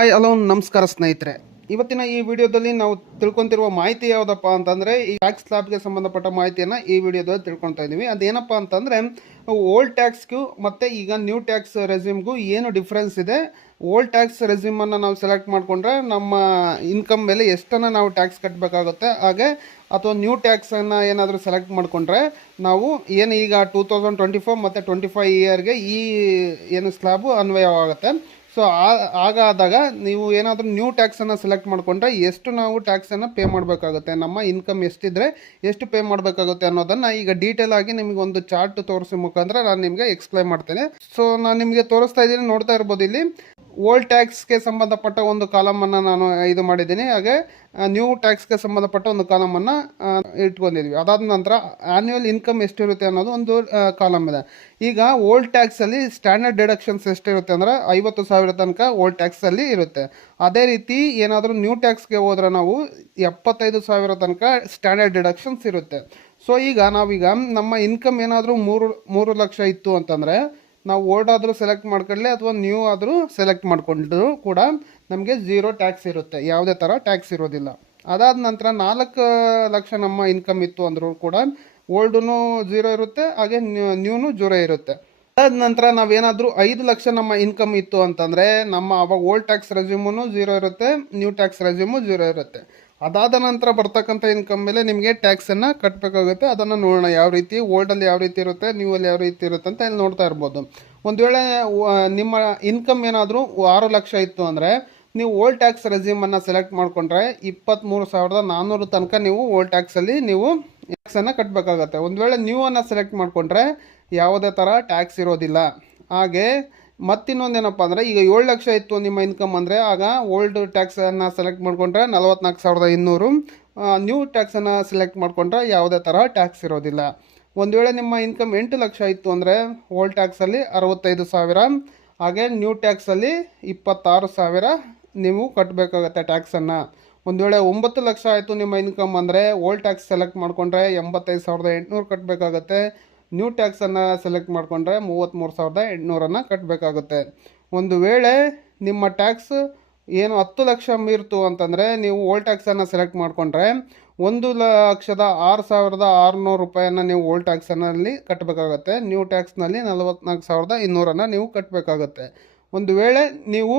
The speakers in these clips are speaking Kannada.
ಹಾಯ್ ಹಲೋ ನಮಸ್ಕಾರ, ಸ್ನೇಹಿತರೆ. ಇವತ್ತಿನ ಈ ವಿಡಿಯೋದಲ್ಲಿ ನಾವು ತಿಳ್ಕೊಂತಿರುವ ಮಾಹಿತಿ ಯಾವುದಪ್ಪ ಅಂತಂದರೆ, ಈ ಟ್ಯಾಕ್ಸ್ ಸ್ಲಾಬ್ಗೆ ಸಂಬಂಧಪಟ್ಟ ಮಾಹಿತಿಯನ್ನು ಈ ವಿಡಿಯೋದಲ್ಲಿ ತಿಳ್ಕೊಳ್ತಾ ಇದ್ದೀವಿ. ಅದೇನಪ್ಪ ಅಂತಂದರೆ ಓಲ್ಡ್ ಟ್ಯಾಕ್ಸ್ಗೂ ಮತ್ತು ಈಗ ನ್ಯೂ ಟ್ಯಾಕ್ಸ್ ರೆಸ್ಯೂಮ್ಗೂ ಏನು ಡಿಫ್ರೆನ್ಸ್ ಇದೆ? ಓಲ್ಡ್ ಟ್ಯಾಕ್ಸ್ ರೆಸ್ಯೂಮನ್ನು ನಾವು ಸೆಲೆಕ್ಟ್ ಮಾಡಿಕೊಂಡ್ರೆ ನಮ್ಮ ಇನ್ಕಮ್ ಮೇಲೆ ಎಷ್ಟನ್ನು ನಾವು ಟ್ಯಾಕ್ಸ್ ಕಟ್ಟಬೇಕಾಗುತ್ತೆ ಹಾಗೆ, ಅಥವಾ ನ್ಯೂ ಟ್ಯಾಕ್ಸನ್ನು ಏನಾದರೂ ಸೆಲೆಕ್ಟ್ ಮಾಡಿಕೊಂಡ್ರೆ, ನಾವು ಏನು ಈಗ ಟೂ ತೌಸಂಡ್ ಟ್ವೆಂಟಿ ಫೋರ್ ಮತ್ತು ಟ್ವೆಂಟಿ ಫೈವ್ ಇಯರ್ಗೆ ಈ ಏನು ಸ್ಲ್ಯಾಬು ಅನ್ವಯವಾಗುತ್ತೆ. ಸೊ ಆಗಾದಾಗ ನೀವು ಏನಾದರೂ ನ್ಯೂ ಟ್ಯಾಕ್ಸನ್ನು ಸೆಲೆಕ್ಟ್ ಮಾಡಿಕೊಂಡ್ರೆ ಎಷ್ಟು ನಾವು ಟ್ಯಾಕ್ಸನ್ನು ಪೇ ಮಾಡಬೇಕಾಗುತ್ತೆ? ನಮ್ಮ ಇನ್ಕಮ್ ಎಷ್ಟಿದ್ರೆ ಎಷ್ಟು ಪೇ ಮಾಡಬೇಕಾಗುತ್ತೆ ಅನ್ನೋದನ್ನು ಈಗ ಡೀಟೇಲ್ ಆಗಿ ನಿಮಗೆ ಒಂದು ಚಾರ್ಟ್ ತೋರಿಸೋ ಮುಖಾಂತರ ನಾನು ನಿಮಗೆ ಎಕ್ಸ್ಪ್ಲೈನ್ ಮಾಡ್ತೇನೆ. ಸೊ ನಾನು ನಿಮಗೆ ತೋರಿಸ್ತಾ ಇದ್ದೀನಿ, ನೋಡ್ತಾ ಇರ್ಬೋದು ಇಲ್ಲಿ. ಓಲ್ಡ್ ಟ್ಯಾಕ್ಸ್ಗೆ ಸಂಬಂಧಪಟ್ಟ ಒಂದು ಕಾಲಮನ್ನು ನಾನು ಇದು ಮಾಡಿದ್ದೀನಿ. ಹಾಗೆ ನ್ಯೂ ಟ್ಯಾಕ್ಸ್ಗೆ ಸಂಬಂಧಪಟ್ಟ ಒಂದು ಕಾಲಮನ್ನು ಇಟ್ಕೊಂಡಿದ್ವಿ. ಅದಾದ ನಂತರ ಆ್ಯನ್ಯುವಲ್ ಇನ್ಕಮ್ ಎಷ್ಟಿರುತ್ತೆ ಅನ್ನೋದು ಒಂದು ಕಾಲಮ್ ಇದೆ. ಈಗ ಓಲ್ಡ್ ಟ್ಯಾಕ್ಸಲ್ಲಿ ಸ್ಟ್ಯಾಂಡರ್ಡ್ ಡಿಡಕ್ಷನ್ಸ್ ಎಷ್ಟಿರುತ್ತೆ ಅಂದರೆ ಐವತ್ತು ಸಾವಿರ ತನಕ ಓಲ್ಡ್ ಟ್ಯಾಕ್ಸಲ್ಲಿ ಇರುತ್ತೆ. ಅದೇ ರೀತಿ ಏನಾದರೂ ನ್ಯೂ ಟ್ಯಾಕ್ಸ್ಗೆ ಹೋದ್ರೆ ನಾವು ಎಪ್ಪತ್ತೈದು ಸಾವಿರ ತನಕ ಸ್ಟ್ಯಾಂಡರ್ಡ್ ಡಿಡಕ್ಷನ್ಸ್ ಇರುತ್ತೆ. ಸೊ ಈಗ ನಾವೀಗ ನಮ್ಮ ಇನ್ಕಮ್ ಏನಾದರೂ ಮೂರು ಮೂರು ಲಕ್ಷ ಇತ್ತು ಅಂತಂದರೆ ನಾವು ಓಲ್ಡ್ ಆದರೂ ಸೆಲೆಕ್ಟ್ ಮಾಡ್ಕೊಳ್ಳಿ ಅಥವಾ ನ್ಯೂ ಆದರೂ ಸೆಲೆಕ್ಟ್ ಮಾಡಿಕೊಂಡು ಕೂಡ ನಮಗೆ ಝೀರೋ ಟ್ಯಾಕ್ಸ್ ಇರುತ್ತೆ. ಯಾವುದೇ ಥರ ಟ್ಯಾಕ್ಸ್ ಇರೋದಿಲ್ಲ. ಅದಾದ ನಂತರ ನಾಲ್ಕು ಲಕ್ಷ ನಮ್ಮ ಇನ್ಕಮ್ ಇತ್ತು ಅಂದರೂ ಕೂಡ ಓಲ್ಡೂ ಝೀರೋ ಇರುತ್ತೆ, ಹಾಗೆ ನ್ಯೂನು ಜೀರೋ ಇರುತ್ತೆ. ಅದಾದ ನಂತರ ನಾವೇನಾದರೂ ಐದು ಲಕ್ಷ ನಮ್ಮ ಇನ್ಕಮ್ ಇತ್ತು ಅಂತಂದರೆ ನಮ್ಮ ಅವಾಗ ಓಲ್ಡ್ ಟ್ಯಾಕ್ಸ್ ರೆಸ್ಯೂಮೂ ಝೀರೋ ಇರುತ್ತೆ ನ್ಯೂ ಟ್ಯಾಕ್ಸ್ ರೆಸ್ಯೂಮು ಝೀರೋ ಇರುತ್ತೆ. ಅದಾದ ನಂತರ ಬರ್ತಕ್ಕಂಥ ಇನ್ಕಮ್ ಮೇಲೆ ನಿಮಗೆ ಟ್ಯಾಕ್ಸನ್ನು ಕಟ್ಟಬೇಕಾಗುತ್ತೆ ಅದನ್ನು ನೋಡೋಣ ಯಾವ ರೀತಿ ಓಲ್ಡಲ್ಲಿ ಯಾವ ರೀತಿ ಇರುತ್ತೆ ನ್ಯೂವಲ್ಲಿ ಯಾವ ರೀತಿ ಇರುತ್ತೆ ಅಂತ ಇಲ್ಲಿ ನೋಡ್ತಾ ಇರ್ಬೋದು. ಒಂದು ವೇಳೆ ನಿಮ್ಮ ಇನ್ಕಮ್ ಏನಾದರೂ ಆರು ಲಕ್ಷ ಇತ್ತು ಅಂದರೆ, ನೀವು ಓಲ್ಡ್ ಟ್ಯಾಕ್ಸ್ ರೆಸ್ಯೂಮನ್ನು ಸೆಲೆಕ್ಟ್ ಮಾಡಿಕೊಂಡ್ರೆ ಇಪ್ಪತ್ತ್ಮೂರು ಸಾವಿರದ ನಾನ್ನೂರು ತನಕ ನೀವು ಓಲ್ಡ್ ಟ್ಯಾಕ್ಸಲ್ಲಿ ನೀವು ಟ್ಯಾಕ್ಸನ್ನು ಕಟ್ಟಬೇಕಾಗತ್ತೆ ಒಂದು ವೇಳೆ ನ್ಯೂ ಅನ್ನು ಸೆಲೆಕ್ಟ್ ಮಾಡಿಕೊಂಡ್ರೆ ಯಾವುದೇ ಥರ ಟ್ಯಾಕ್ಸ್ ಇರೋದಿಲ್ಲ. ಹಾಗೆ ಮತ್ತಿನ್ನೊಂದೇನಪ್ಪ ಅಂದರೆ ಈಗ ಏಳು ಲಕ್ಷ ಇತ್ತು ನಿಮ್ಮ ಇನ್ಕಮ್ ಅಂದರೆ ಆಗ ಓಲ್ಡ್ ಟ್ಯಾಕ್ಸನ್ನು ಸೆಲೆಕ್ಟ್ ಮಾಡಿಕೊಂಡ್ರೆ ನಲವತ್ನಾಲ್ಕು ಸಾವಿರದ ಇನ್ನೂರು. ನ್ಯೂ ಟ್ಯಾಕ್ಸನ್ನು ಸೆಲೆಕ್ಟ್ ಮಾಡಿಕೊಂಡ್ರೆ ಯಾವುದೇ ಥರ ಟ್ಯಾಕ್ಸ್ ಇರೋದಿಲ್ಲ. ಒಂದು ವೇಳೆ ನಿಮ್ಮ ಇನ್ಕಮ್ ಎಂಟು ಲಕ್ಷ ಇತ್ತು ಅಂದರೆ ಓಲ್ಡ್ ಟ್ಯಾಕ್ಸಲ್ಲಿ ಅರವತ್ತೈದು ಸಾವಿರ. ಹಾಗೆ ನ್ಯೂ ಟ್ಯಾಕ್ಸಲ್ಲಿ ಇಪ್ಪತ್ತಾರು ಸಾವಿರ ನೀವು ಕಟ್ಟಬೇಕಾಗತ್ತೆ ಟ್ಯಾಕ್ಸನ್ನು ಒಂದು ವೇಳೆ ಒಂಬತ್ತು ಲಕ್ಷ ಆಯಿತು ನಿಮ್ಮ ಇನ್ಕಮ್ ಅಂದರೆ ಓಲ್ಡ್ ಟ್ಯಾಕ್ಸ್ ಸೆಲೆಕ್ಟ್ ಮಾಡಿಕೊಂಡ್ರೆ ಎಂಬತ್ತೈದು ಸಾವಿರದ ಎಂಟುನೂರು ಕಟ್ಟಬೇಕಾಗತ್ತೆ ನ್ಯೂ ಟ್ಯಾಕ್ಸನ್ನು ಸೆಲೆಕ್ಟ್ ಮಾಡಿಕೊಂಡ್ರೆ ಮೂವತ್ತ್ಮೂರು ಸಾವಿರದ ಎಂಟುನೂರನ್ನು ಕಟ್ಟಬೇಕಾಗುತ್ತೆ ಒಂದು ವೇಳೆ ನಿಮ್ಮ ಟ್ಯಾಕ್ಸ್ ಏನು ಹತ್ತು ಲಕ್ಷ ಮೀರ್ತು ಅಂತಂದರೆ ನೀವು ಓಲ್ಡ್ ಟ್ಯಾಕ್ಸನ್ನು ಸೆಲೆಕ್ಟ್ ಮಾಡಿಕೊಂಡ್ರೆ ಒಂದು ಲಕ್ಷದ ಆರು ಸಾವಿರದ ಆರುನೂರು ರೂಪಾಯಿಯನ್ನು ನೀವು ಓಲ್ಡ್ ಟ್ಯಾಕ್ಸನಲ್ಲಿ ಕಟ್ಟಬೇಕಾಗತ್ತೆ ನ್ಯೂ ಟ್ಯಾಕ್ಸ್ನಲ್ಲಿ ನಲವತ್ತ್ನಾಲ್ಕು ಸಾವಿರದ ಇನ್ನೂರನ್ನು ನೀವು ಕಟ್ಟಬೇಕಾಗತ್ತೆ ಒಂದು ವೇಳೆ ನೀವು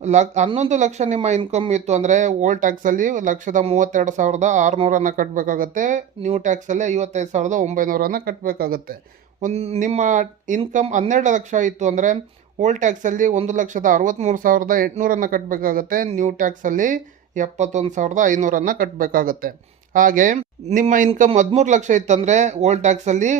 ಲ ಹನ್ನೊಂದು ಲಕ್ಷ ನಿಮ್ಮ ಇನ್ಕಮ್ ಇತ್ತು ಅಂದರೆ ಓಲ್ಡ್ ಟ್ಯಾಕ್ಸಲ್ಲಿ ಲಕ್ಷದ ಮೂವತ್ತೆರಡು ಸಾವಿರದ ಆರುನೂರನ್ನು ಕಟ್ಟಬೇಕಾಗತ್ತೆ ನ್ಯೂ ಟ್ಯಾಕ್ಸಲ್ಲಿ ಐವತ್ತೈದು ಸಾವಿರದ ಒಂಬೈನೂರನ್ನು ಕಟ್ಟಬೇಕಾಗತ್ತೆ ಒಂದು, ನಿಮ್ಮ ಇನ್ಕಮ್ ಹನ್ನೆರಡು ಲಕ್ಷ ಇತ್ತು ಅಂದರೆ ಓಲ್ಡ್ ಟ್ಯಾಕ್ಸಲ್ಲಿ ಒಂದು ಲಕ್ಷದ ಅರವತ್ತ್ಮೂರು ಸಾವಿರದ ಎಂಟುನೂರನ್ನು ಕಟ್ಟಬೇಕಾಗತ್ತೆ ನ್ಯೂ ಟ್ಯಾಕ್ಸಲ್ಲಿ ಎಪ್ಪತ್ತೊಂದು ಸಾವಿರದ ಐನೂರನ್ನು ಕಟ್ಟಬೇಕಾಗತ್ತೆ ಹಾಗೆ ನಿಮ್ಮ ಇನ್ಕಮ್ ಹದಿಮೂರು ಲಕ್ಷ ಇತ್ತಂದರೆ ಓಲ್ಡ್ ಟ್ಯಾಕ್ಸಲ್ಲಿ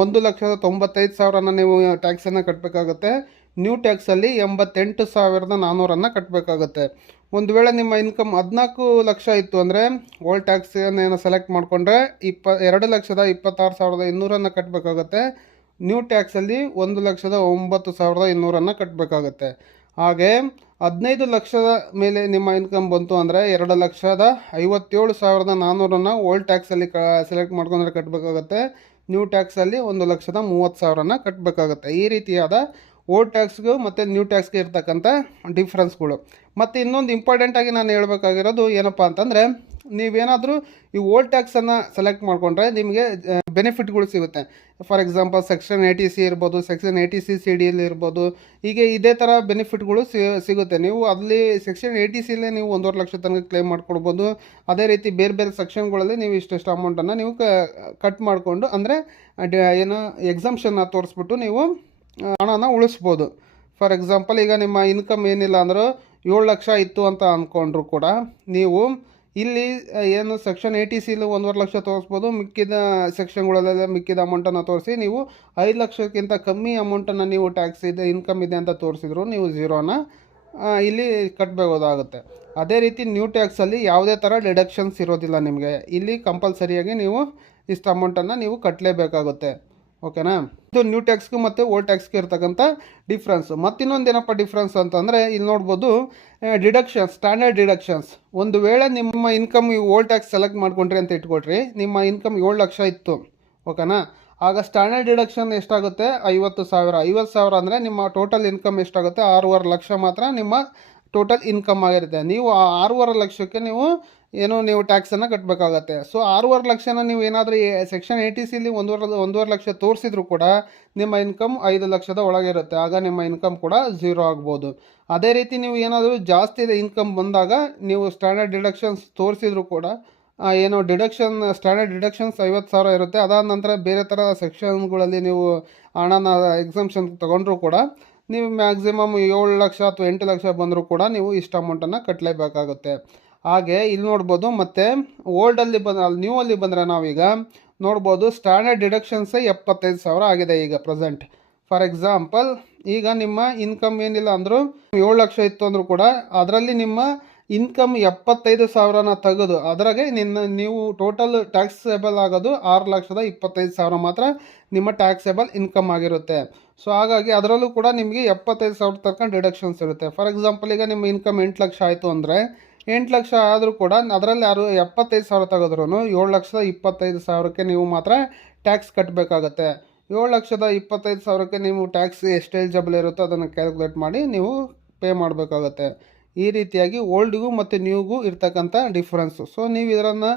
ಒಂದು ಲಕ್ಷದ ತೊಂಬತ್ತೈದು ಸಾವಿರನ ನೀವು ಟ್ಯಾಕ್ಸನ್ನು ಕಟ್ಟಬೇಕಾಗತ್ತೆ ನ್ಯೂ ಟ್ಯಾಕ್ಸಲ್ಲಿ ಎಂಬತ್ತೆಂಟು ಸಾವಿರದ ನಾನ್ನೂರನ್ನು ಕಟ್ಟಬೇಕಾಗುತ್ತೆ ಒಂದು ವೇಳೆ ನಿಮ್ಮ ಇನ್ಕಮ್ ಹದಿನಾಲ್ಕು ಲಕ್ಷ ಇತ್ತು ಅಂದರೆ ಓಲ್ಡ್ ಟ್ಯಾಕ್ಸನ್ನು ಸೆಲೆಕ್ಟ್ ಮಾಡಿಕೊಂಡ್ರೆ ಇಪ್ಪ, ಎರಡು ಲಕ್ಷದ ಇಪ್ಪತ್ತಾರು ಸಾವಿರದ ಇನ್ನೂರನ್ನು ಕಟ್ಟಬೇಕಾಗತ್ತೆ ನ್ಯೂ ಟ್ಯಾಕ್ಸಲ್ಲಿ ಒಂದು ಲಕ್ಷದ ಒಂಬತ್ತು ಸಾವಿರದ ಇನ್ನೂರನ್ನು ಕಟ್ಟಬೇಕಾಗತ್ತೆ ಹಾಗೆ ಹದಿನೈದು ಲಕ್ಷದ ಮೇಲೆ ನಿಮ್ಮ ಇನ್ಕಮ್ ಬಂತು ಅಂದರೆ ಎರಡು ಲಕ್ಷದ ಐವತ್ತೇಳು ಸಾವಿರದ ನಾನ್ನೂರನ್ನು ಓಲ್ಡ್ ಟ್ಯಾಕ್ಸಲ್ಲಿ ಕ, ಸೆಲೆಕ್ಟ್ ಮಾಡ್ಕೊಂಡ್ರೆ ಕಟ್ಟಬೇಕಾಗತ್ತೆ ನ್ಯೂ ಟ್ಯಾಕ್ಸಲ್ಲಿ ಒಂದು ಲಕ್ಷದ ಮೂವತ್ತು ಸಾವಿರನ ಕಟ್ಟಬೇಕಾಗತ್ತೆ ಈ ರೀತಿಯಾದ ಓಲ್ಡ್ ಟ್ಯಾಕ್ಸ್ಗೂ ಮತ್ತು ನ್ಯೂ ಟ್ಯಾಕ್ಸ್ಗೆ ಇರ್ತಕ್ಕಂಥ ಡಿಫ್ರೆನ್ಸ್ಗಳು ಮತ್ತು ಇನ್ನೊಂದು ಇಂಪಾರ್ಟೆಂಟಾಗಿ ನಾನು ಹೇಳಬೇಕಾಗಿರೋದು ಏನಪ್ಪ ಅಂತಂದರೆ, ನೀವೇನಾದರೂ ಈ ಓಲ್ಡ್ ಟ್ಯಾಕ್ಸನ್ನು ಸೆಲೆಕ್ಟ್ ಮಾಡಿಕೊಂಡ್ರೆ ನಿಮಗೆ ಬೆನಿಫಿಟ್ಗಳು ಸಿಗುತ್ತೆ. For example section eighty C ಇರ್ಬೋದು ಸೆಕ್ಷನ್ ಏಯ್ಟಿ ಸಿ ಸಿ ಡಿಯಲ್ಲಿ ಇರ್ಬೋದು, ಹೀಗೆ ಇದೇ ಥರ ಬೆನಿಫಿಟ್ಗಳು ಸಿಗುತ್ತೆ. ನೀವು ಅಲ್ಲಿ ಸೆಕ್ಷನ್ ಏಯ್ಟಿ ಸಿಲೇ ನೀವು ಒಂದೂವರೆ ಲಕ್ಷ ತನಕ ಕ್ಲೇಮ್ ಮಾಡ್ಕೊಡ್ಬೋದು ಅದೇ ರೀತಿ ಬೇರೆ ಬೇರೆ ಸೆಕ್ಷನ್ಗಳಲ್ಲಿ ನೀವು ಇಷ್ಟೆಷ್ಟು ಅಮೌಂಟನ್ನು ನೀವು ಕಟ್ ಮಾಡಿಕೊಂಡು ಅಂದರೆ ಏನು ಎಕ್ಸಾಮ್ಷನ್ನ ತೋರಿಸ್ಬಿಟ್ಟು ನೀವು ಹಣನ ಉಳಿಸ್ಬೋದು. ಫಾರ್ ಎಕ್ಸಾಂಪಲ್ ಈಗ ನಿಮ್ಮ ಇನ್ಕಮ್ ಏನಿಲ್ಲ ಅಂದರೂ ಏಳು ಲಕ್ಷ ಇತ್ತು ಅಂತ ಅಂದ್ಕೊಂಡ್ರು ಕೂಡ ನೀವು ಇಲ್ಲಿ ಏನು ಸೆಕ್ಷನ್ ಏಯ್ಟಿ ಸಿಲಿ ಒಂದೂವರೆ ಲಕ್ಷ ತೋರಿಸ್ಬೋದು. ಮಿಕ್ಕಿದ ಸೆಕ್ಷನ್ಗಳಲ್ಲೆಲ್ಲ ಮಿಕ್ಕಿದ ಅಮೌಂಟನ್ನು ತೋರಿಸಿ ನೀವು ಐದು ಲಕ್ಷಕ್ಕಿಂತ ಕಮ್ಮಿ ಅಮೌಂಟನ್ನು ನೀವು ಟ್ಯಾಕ್ಸ್ ಇದೆ ಇನ್ಕಮ್ ಇದೆ ಅಂತ ತೋರಿಸಿದ್ರು, ನೀವು ಝೀರೋನ ಇಲ್ಲಿ ಕಟ್ಟಬೇಕಾಗುತ್ತೆ ಅದೇ ರೀತಿ ನ್ಯೂ ಟ್ಯಾಕ್ಸಲ್ಲಿ ಯಾವುದೇ ಥರ ಡಿಡಕ್ಷನ್ಸ್ ಇರೋದಿಲ್ಲ ನಿಮಗೆ. ಇಲ್ಲಿ ಕಂಪಲ್ಸರಿಯಾಗಿ ನೀವು ಇಷ್ಟು ಅಮೌಂಟನ್ನು ನೀವು ಕಟ್ಟಲೇಬೇಕಾಗುತ್ತೆ ಓಕೆನಾ? ಇದು ನ್ಯೂ ಟ್ಯಾಕ್ಸ್ಗೂ ಮತ್ತು ಓಲ್ಡ್ ಟ್ಯಾಕ್ಸ್ಗೆ ಇರ್ತಕ್ಕಂಥ ಡಿಫ್ರೆನ್ಸ್ ಮತ್ತಿನ್ನೊಂದು ಏನಪ್ಪ ಡಿಫ್ರೆನ್ಸ್ ಅಂತಂದರೆ ಇಲ್ಲಿ ನೋಡ್ಬೋದು ಡಿಡಕ್ಷನ್ಸ್ ಸ್ಟ್ಯಾಂಡರ್ಡ್ ಡಿಡಕ್ಷನ್ಸ್ ಒಂದು ವೇಳೆ ನಿಮ್ಮ ಇನ್ಕಮ್ ಓಲ್ಡ್ ಟ್ಯಾಕ್ಸ್ ಸೆಲೆಕ್ಟ್ ಮಾಡ್ಕೊಂಡ್ರಿ ಅಂತ ಇಟ್ಕೊಳ್ರಿ. ನಿಮ್ಮ ಇನ್ಕಮ್ ಏಳು ಲಕ್ಷ ಇತ್ತು. ಓಕೆನಾ? ಆಗ ಸ್ಟ್ಯಾಂಡರ್ಡ್ ಡಿಡಕ್ಷನ್ ಎಷ್ಟಾಗುತ್ತೆ? ಐವತ್ತು ಸಾವಿರ. ಐವತ್ತು ಸಾವಿರ ಅಂದರೆ ನಿಮ್ಮ ಟೋಟಲ್ ಇನ್ಕಮ್ ಎಷ್ಟಾಗುತ್ತೆ? ಆರೂವರೆ ಲಕ್ಷ ಮಾತ್ರ ನಿಮ್ಮ ಟೋಟಲ್ ಇನ್ಕಮ್ ಆಗಿರುತ್ತೆ. ನೀವು ಆ ಆರೂವರೆ ಲಕ್ಷಕ್ಕೆ ನೀವು ಏನು ನೀವು ಟ್ಯಾಕ್ಸನ್ನು ಕಟ್ಟಬೇಕಾಗತ್ತೆ ಸೊ ಆರೂವರೆ ಲಕ್ಷನ ನೀವು ಏನಾದರೂ ಸೆಕ್ಷನ್ ಏಯ್ಟಿ ಸಿಲಿ ಒಂದೂವರೆ ಒಂದೂವರೆ ಲಕ್ಷ ತೋರಿಸಿದ್ರು ಕೂಡ ನಿಮ್ಮ ಇನ್ಕಮ್ ಐದು ಲಕ್ಷದ ಒಳಗೆ ಇರುತ್ತೆ. ಆಗ ನಿಮ್ಮ ಇನ್ಕಮ್ ಕೂಡ ಝೀರೋ ಆಗ್ಬೋದು. ಅದೇ ರೀತಿ ನೀವು ಏನಾದರೂ ಜಾಸ್ತಿ ಇನ್ಕಮ್ ಬಂದಾಗ ನೀವು ಸ್ಟ್ಯಾಂಡರ್ಡ್ ಡಿಡಕ್ಷನ್ಸ್ ತೋರಿಸಿದ್ರು ಕೂಡ ಏನು ಡಿಡಕ್ಷನ್ ಸ್ಟ್ಯಾಂಡರ್ಡ್ ಡಿಡಕ್ಷನ್ಸ್ ಐವತ್ತು ಸಾವಿರ ಇರುತ್ತೆ. ಅದಾದ ನಂತರ ಬೇರೆ ಥರ ಸೆಕ್ಷನ್ಗಳಲ್ಲಿ ನೀವು ಹಣನ ಎಕ್ಸಾಮ್ಷನ್ ತೊಗೊಂಡ್ರು ಕೂಡ ನೀವು ಮ್ಯಾಕ್ಸಿಮಮ್ ಏಳು ಲಕ್ಷ ಅಥವಾ ಎಂಟು ಲಕ್ಷ ಬಂದರೂ ಕೂಡ ನೀವು ಇಷ್ಟು ಅಮೌಂಟನ್ನು ಕಟ್ಟಲೇಬೇಕಾಗುತ್ತೆ ಹಾಗೆ ಇಲ್ಲಿ ನೋಡ್ಬೋದು, ಮತ್ತು ಓಲ್ಡಲ್ಲಿ ಬಂದ ನ್ಯೂ ಅಲ್ಲಿ ಬಂದರೆ ನಾವೀಗ ನೋಡ್ಬೋದು ಸ್ಟ್ಯಾಂಡರ್ಡ್ ಡಿಡಕ್ಷನ್ಸೇ ಎಪ್ಪತ್ತೈದು ಸಾವಿರ ಆಗಿದೆ ಈಗ ಪ್ರೆಸೆಂಟ್ ಫಾರ್ ಎಕ್ಸಾಂಪಲ್ ಈಗ ನಿಮ್ಮ ಇನ್ಕಮ್ ಏನಿಲ್ಲ ಅಂದರೂ ಏಳು ಲಕ್ಷ ಇತ್ತು ಅಂದರೂ ಕೂಡ ಅದರಲ್ಲಿ ನಿಮ್ಮ ಇನ್ಕಮ್ ಎಪ್ಪತ್ತೈದು ಸಾವಿರನ ತೆಗೆದು ಅದರಾಗೆ ನಿನ್ನ, ನೀವು ಟೋಟಲ್ ಟ್ಯಾಕ್ಸೇಬಲ್ ಆಗೋದು ಆರು ಲಕ್ಷದ ಇಪ್ಪತ್ತೈದು ಸಾವಿರ ಮಾತ್ರ ನಿಮ್ಮ ಟ್ಯಾಕ್ಸೇಬಲ್ ಇನ್ಕಮ್ ಆಗಿರುತ್ತೆ. ಸೊ ಹಾಗಾಗಿ ಅದರಲ್ಲೂ ಕೂಡ ನಿಮಗೆ ಎಪ್ಪತ್ತೈದು ಸಾವಿರ ತನಕ ಡಿಡಕ್ಷನ್ಸ್ ಇರುತ್ತೆ. ಫಾರ್ ಎಕ್ಸಾಂಪಲ್ ಈಗ ನಿಮ್ಮ ಇನ್ಕಮ್ ಎಂಟು ಲಕ್ಷ ಆಯಿತು ಅಂದರೆ ಎಂಟು ಲಕ್ಷ ಆದರೂ ಕೂಡ ಅದರಲ್ಲಿ ಯಾರು ಎಪ್ಪತ್ತೈದು ಸಾವಿರ ತೆಗೆದ್ರೂ ಏಳು ಲಕ್ಷದ ಇಪ್ಪತ್ತೈದು ಸಾವಿರಕ್ಕೆ ನೀವು ಮಾತ್ರ ಟ್ಯಾಕ್ಸ್ ಕಟ್ಟಬೇಕಾಗತ್ತೆ ಏಳು ಲಕ್ಷದ ಇಪ್ಪತ್ತೈದು ಸಾವಿರಕ್ಕೆ ನೀವು ಟ್ಯಾಕ್ಸ್ ಎಷ್ಟು ಎಲಿಜಿಬಲ್ ಇರುತ್ತೋ ಅದನ್ನು ಕ್ಯಾಲ್ಕುಲೇಟ್ ಮಾಡಿ ನೀವು ಪೇ ಮಾಡಬೇಕಾಗತ್ತೆ. ಈ ರೀತಿಯಾಗಿ ಓಲ್ಡ್ಗೂ ಮತ್ತು ನ್ಯೂಗೂ ಇರ್ತಕ್ಕಂಥ ಡಿಫ್ರೆನ್ಸು. ಸೊ, ನೀವು ಇದರನ್ನು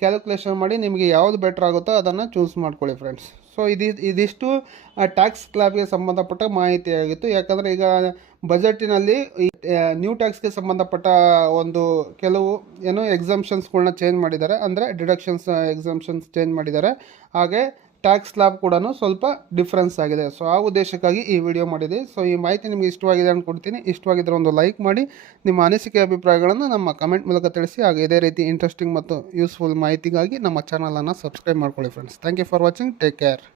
ಕ್ಯಾಲ್ಕುಲೇಷನ್ ಮಾಡಿ ನಿಮಗೆ ಯಾವುದು ಬೆಟ್ರ್ ಆಗುತ್ತೋ ಅದನ್ನು ಚೂಸ್ ಮಾಡ್ಕೊಳ್ಳಿ ಫ್ರೆಂಡ್ಸ್. ಸೊ ಇದು, ಇದಿಷ್ಟು ಟ್ಯಾಕ್ಸ್ ಸ್ಲ್ಯಾಬ್ಗೆ ಸಂಬಂಧಪಟ್ಟ ಮಾಹಿತಿಯಾಗಿತ್ತು. ಯಾಕಂದರೆ ಈಗ ಬಜೆಟಿನಲ್ಲಿ ನ್ಯೂ ಟ್ಯಾಕ್ಸ್ಗೆ ಸಂಬಂಧಪಟ್ಟ ಒಂದು ಕೆಲವು, ಏನು ಎಕ್ಸಾಮ್ಷನ್ಸ್ಗಳನ್ನ ಚೇಂಜ್ ಮಾಡಿದ್ದಾರೆ. ಅಂದರೆ ಡಿಡಕ್ಷನ್ಸ್ ಎಕ್ಸಾಮ್ಷನ್ಸ್ ಚೇಂಜ್ ಮಾಡಿದ್ದಾರೆ. ಹಾಗೆ ಟ್ಯಾಕ್ಸ್ ಸ್ಲ್ಯಾಬ್ ಕೂಡ ಸ್ವಲ್ಪ ಡಿಫ್ರೆನ್ಸ್ ಆಗಿದೆ. ಸೊ ಆ ಉದ್ದೇಶಕ್ಕಾಗಿ ಈ ವಿಡಿಯೋ ಮಾಡಿದೆ. ಸೊ ಈ ಮಾಹಿತಿ ನಿಮಗೆ ಇಷ್ಟವಾಗಿದೆ ಅಂದ್ಕೊಡ್ತೀನಿ ಇಷ್ಟವಾಗಿದ್ದರೆ ಒಂದು ಲೈಕ್ ಮಾಡಿ. ನಿಮ್ಮ ಅನಿಸಿಕೆ, ಅಭಿಪ್ರಾಯಗಳನ್ನು ನಮ್ಮ ಕಮೆಂಟ್ ಮೂಲಕ ತಿಳಿಸಿ. ಹಾಗೆ ಇದೇ ರೀತಿ ಇಂಟ್ರೆಸ್ಟಿಂಗ್ ಮತ್ತು ಯೂಸ್ಫುಲ್ ಮಾಹಿತಿಗಾಗಿ ನಮ್ಮ ಚಾನಲನ್ನು ಸಬ್ಸ್ಕ್ರೈಬ್ ಮಾಡ್ಕೊಳ್ಳಿ friends thank you for watching take care